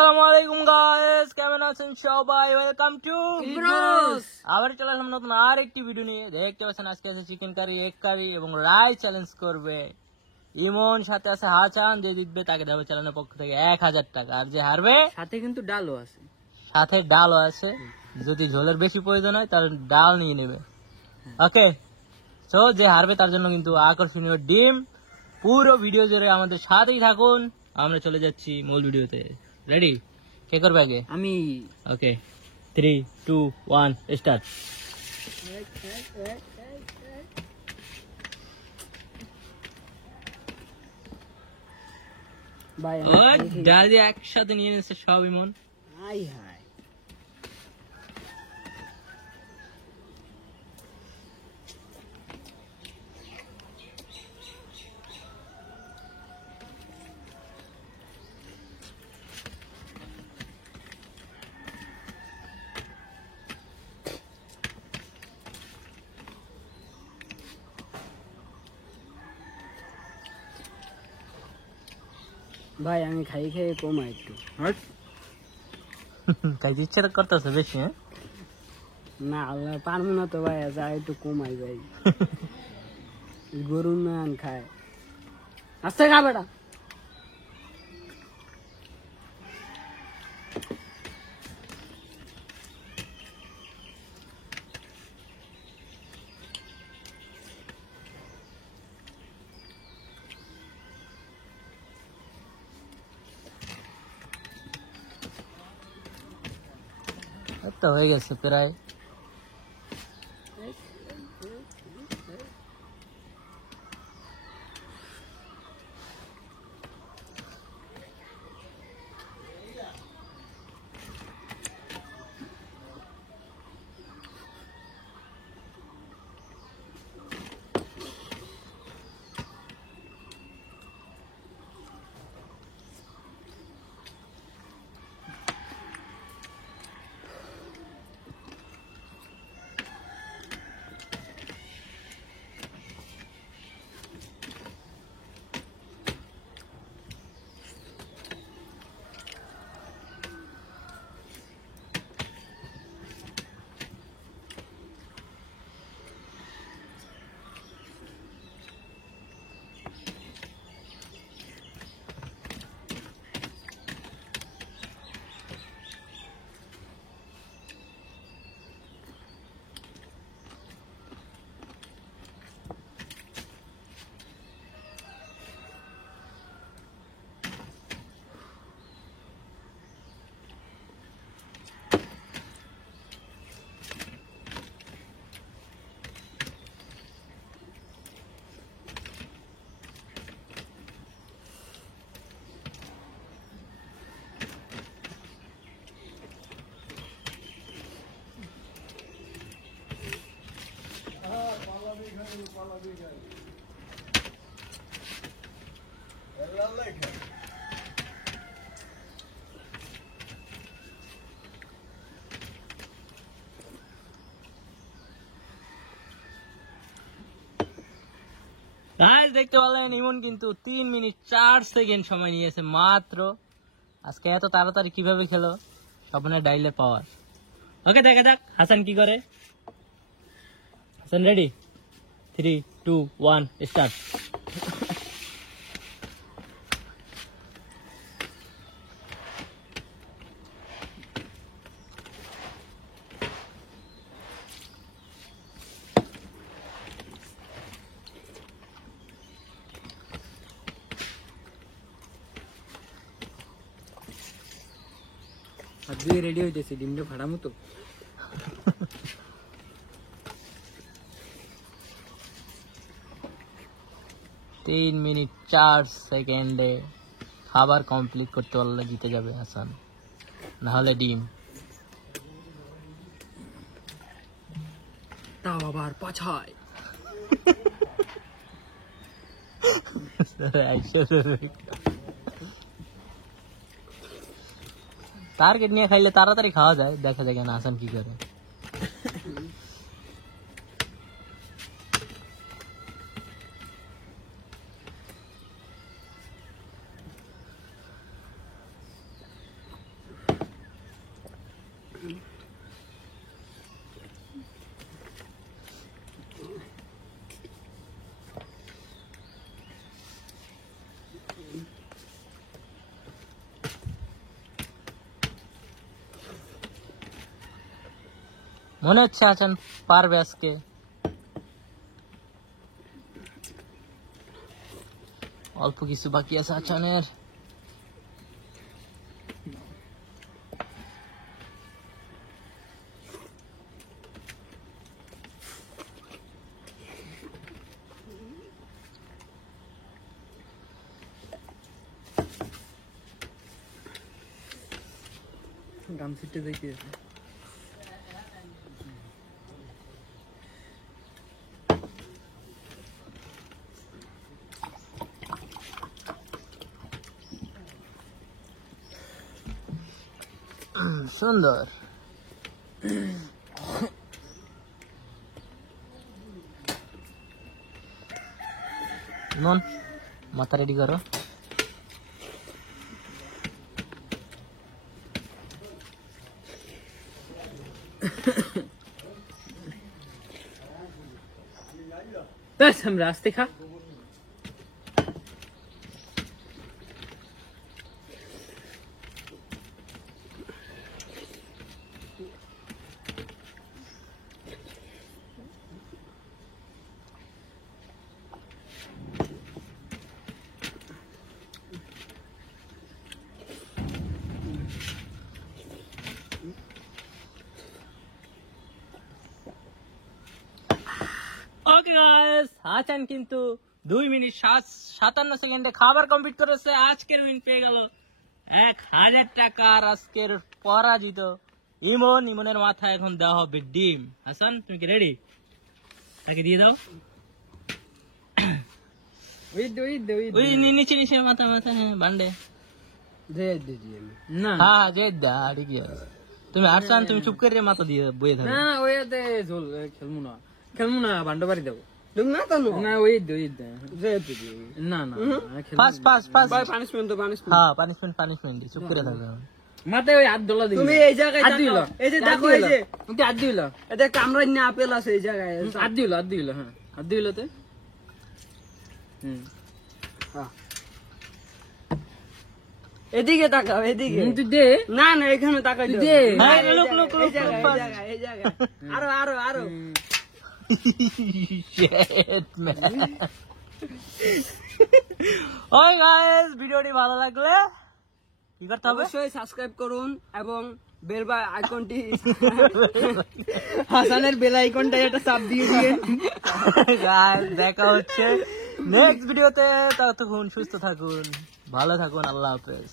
আসসালামু আলাইকুম গাইস, কেমন আছেন সবাই? Welcome to bros. আবার চলে আসলাম নতুন আরেকটি ভিডিও নিয়ে। দেখতে পাচ্ছেন আজকে আছে চিকেন কারি, এগ কারি এবং রাইস চ্যালেঞ্জ করবে ইমন। সাথে আছে হাসান, যে জিতবে তাকে দেবে চ্যানেলের পক্ষ থেকে 1000 টাকা, আর যে হারবে সাথে কিন্তু ডালও আছে। সাথে ডালও আছে। যদি ঝোলের বেশি প্রয়োজন হয় তাহলে ডাল নিয়ে নেবে। ওকে, তো যে হারবে তার জন্য কিন্তু আকর্ষণীয় ডিম। পুরো ভিডিও জুড়ে আমাদের সাথেই থাকুন। আমরা চলে যাচ্ছি মূল ভিডিওতে। রেডি? কে করবে আগে? আমি ওকে, 3, 2, 1 স্টার্ট। ভাই ডাল দিয়ে একসাথে নিয়ে নিচ্ছে সব ইমন। হাই হাই ভাই আমি খাই খেয়ে কমা একটু। খাইতে ইচ্ছে তো করতেছে বেশি। হ্যাঁ, না আল্লাহ পারবো না তো ভাই, যা একটু কমাই ভাই। গরু নান খায় আস্তে খা বেটা। তো হয়ে গেছে প্রায়। গাইস দেখতে পেলেন ইমন কিন্তু 3 মিনিট 4 সেকেন্ড সময় নিয়েছে মাত্র। আজকে এত তাড়াতাড়ি কিভাবে খেলো? স্বপ্নের ডাইলে পাওয়ার। ওকে, দেখা যাক হাসান কি করে। হাসান রেডি? 3, 2, 1 স্টার্ট। হাত দিয়ে রেডি হইতেছি ডিমটা ফাটামো তো। 3 মিনিট 4 সেকেন্ডে খাবার কমপ্লিট করতে পারলে জিতে যাবে হাসান, না হলে ডিম। তাও আবার পাছায়। টার্গেট নিয়ে খাইলে তাড়াতাড়ি খাওয়া যায়। দেখা যায় কেন হাসান কি করে। মনে হচ্ছে আছেন পারবে আজকে। অল্প কিছু বাকি আছে আচানের। গামছিটা দেখি সুন্দর। নন মাথা রেডি করো। ব্যাস আমরা আস্তে খা। ওকে গাইস, আচান কিন্তু 2 মিনিট 57 সেকেন্ডে খাবার কমপ্লিট করেছে। আজকের উইন পেয়ে গেল 1000 টাকা। আর আজকের পরাজিত ইমনের মাথায় এখন দেওয়া হবে ডিম। হাসান তুমি কি রেডি? তাকে দিয়ে দাও। ওই নিচে নিচে মাথা মাথা, হ্যাঁ বান্ডে না হ্যাঁ যে দা ঠিকই আছে। তুমি হাসান তুমি চুপ করে মাথা দিয়ে বইয়ে থাকো। না ওইতে ঝোল খেলবো না বান্ড বাড়ি দেবো না ওই না না পাস পাস পাস পানিশমেন্ট হ্যাঁ পানিশমেন্ট চুপ করে থাকো। মাথায় ওই হাত দোলা দিবি। তুমি এই জায়গায় দিল এই যে দেখো এই যে তুই হাত দিল এটা কামড়াই না আপেল আছে এই জায়গায় হাত দিল হ্যাঁ হাত দিল তো এদিকে তাকাও এদিকে তুই দে না না এখানে তাকাই তুই দাও। দে। হ্যাঁ, এই লোক, লোক, লোক, জায়গায়, লোক, এই জায়গায়, এই জায়গায়। আরো Shit, man. ওই গাইস, ভিডিওটি ভালো লাগলে কি করতে হবে? অবশ্যই সাবস্ক্রাইব করুন এবং বেল আইকনটি হাসানের বেল আইকনটা এটা চাপ দিয়ে দিয়ে গাইস দেখা হচ্ছে নেক্সট ভিডিওতে। ততক্ষণ সুস্থ থাকুন, ভালো থাকুন, আল্লাহ হাফেজ।